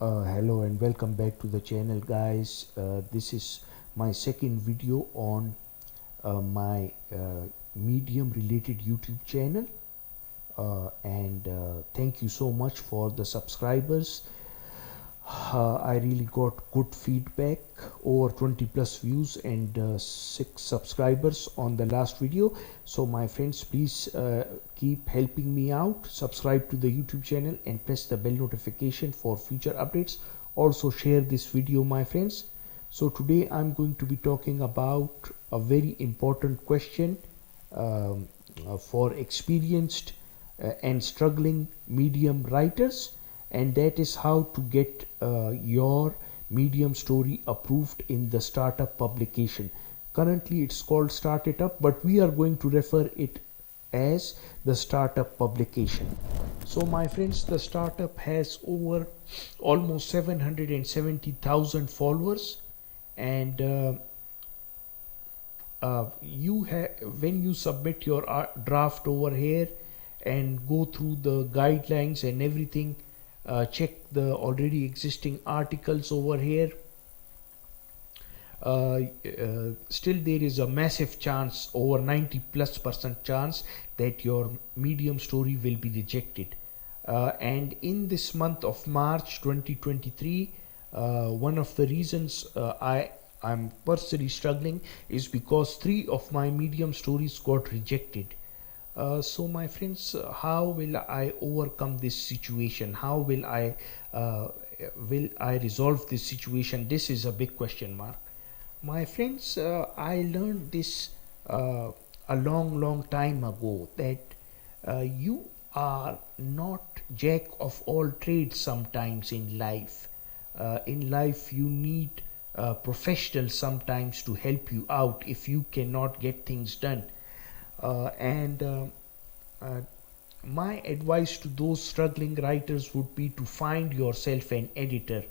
Hello and welcome back to the channel, guys. This is my second video on my medium related YouTube channel, and thank you so much for the subscribers. I really got good feedback, over 20 plus views and 6 subscribers on the last video. So my friends, please keep helping me out. Subscribe to the YouTube channel and press the bell notification for future updates. Also share this video, my friends. So today I'm going to be talking about a very important question for experienced and struggling medium writers, and that is how to get your medium story approved in the startup publication. Currently it's called Start It Up, but we are going to refer it as the startup publication. So my friends, the startup has over almost 770,000 followers, and you have, when you submit your draft over here and go through the guidelines and everything, check the already existing articles over here, still there is a massive chance, over 90+% chance, that your medium story will be rejected. And in this month of March 2023, one of the reasons I'm personally struggling is because 3 of my medium stories got rejected. So my friends, how will I overcome this situation? How will I resolve this situation? This is a big question mark. My friends, I learned this a long time ago, that you are not jack of all trades sometimes in life. In life, you need professionals sometimes to help you out if you cannot get things done. And uh, My advice to those struggling writers would be to find yourself an editor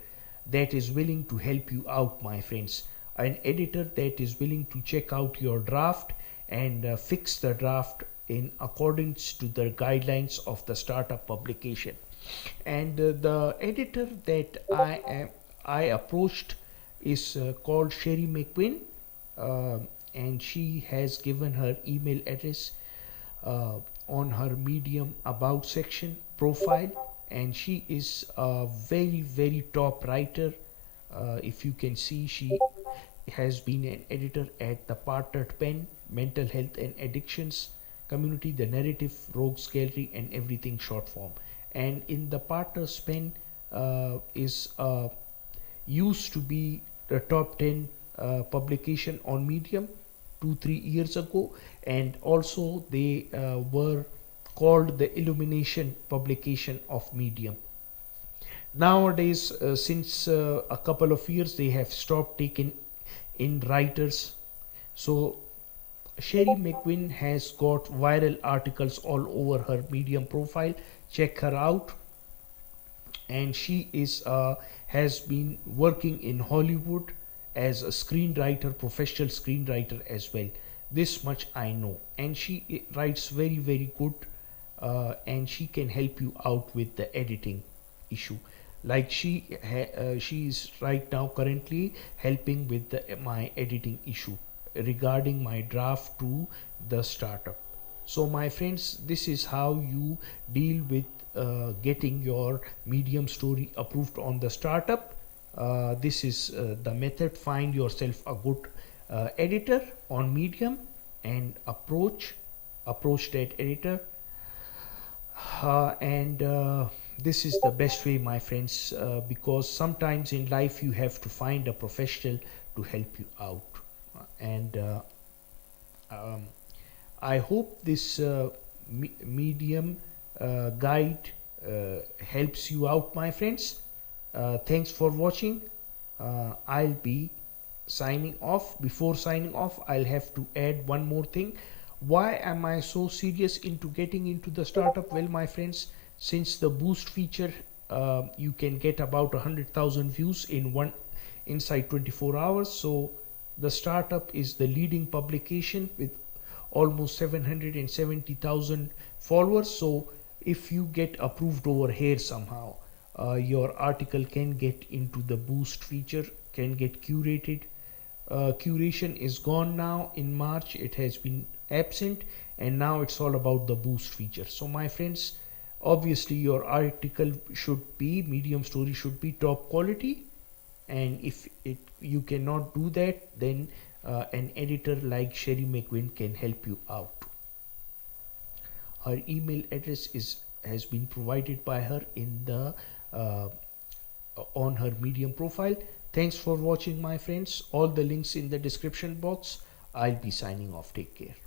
that is willing to help you out, my friends. An editor that is willing to check out your draft and fix the draft in accordance to the guidelines of the startup publication. And the editor that I approached is called Sherry McQuinn, uh, and she has given her email address uh, on her Medium about section profile, and she is a very top writer. If you can see, she has been an editor at the Partnered Pen, Mental Health and Addictions Community, the Narrative, Rogues Gallery, and Everything short form. And in the Partners Pen is used to be the top 10 publication on Medium 2-3 years ago, and also they were called the Illumination publication of Medium. Nowadays, since a couple of years, they have stopped taking in writers. So Sherry McQuinn has got viral articles all over her Medium profile. Check her out. And she is has been working in Hollywood as a screenwriter, professional screenwriter as well. This much I know, and she writes very good, and she can help you out with the editing issue. Like she is right now currently helping with my editing issue regarding my draft to the startup. So my friends, this is how you deal with getting your Medium story approved on the startup. This is the method. Find yourself a good editor on Medium and approach that editor, and this is the best way, my friends, because sometimes in life you have to find a professional to help you out. And um, I hope this Medium guide helps you out, my friends. Thanks for watching. I'll be signing off. Before signing off, I'll have to add one more thing. Why am I so serious into getting into the startup? Well, my friends, since the boost feature, you can get about 100,000 views in one inside 24 hours. So the startup is the leading publication with almost 770,000 followers. So if you get approved over here somehow, your article can get into the boost feature, can get curated. Curation is gone now. In March it has been absent, and now it's all about the boost feature. So my friends, obviously your article should be, medium story should be top quality, and if you cannot do that, then an editor like Sherry McGuinn can help you out. Her email address is has been provided by her in the uh, on her Medium profile. Thanks for watching, my friends. All the links in the description box. I'll be signing off. Take care.